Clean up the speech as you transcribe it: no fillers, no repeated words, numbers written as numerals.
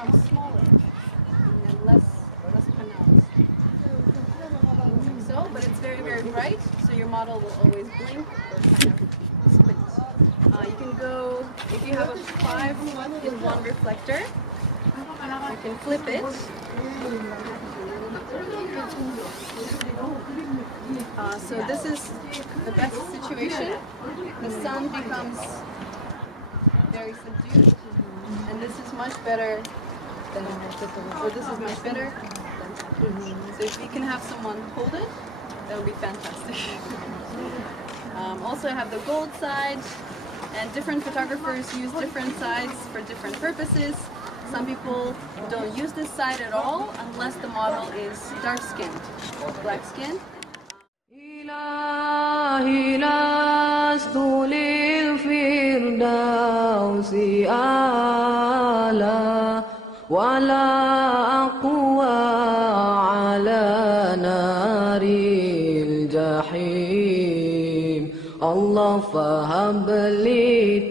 becomes smaller and less pronounced. Like so, but it's very, very bright, so your model will always blink or kind of squint. You can go, if you have a 5-in-1 reflector, you can flip it. So this is the best situation. The sun becomes very subdued, and this is much better than, or this is much better than. So if you can have someone hold it, that would be fantastic. Also I have the gold side, and different photographers use different sides for different purposes. Some people don't use this side at all unless the model is dark-skinned or black-skinned. Allah faham beli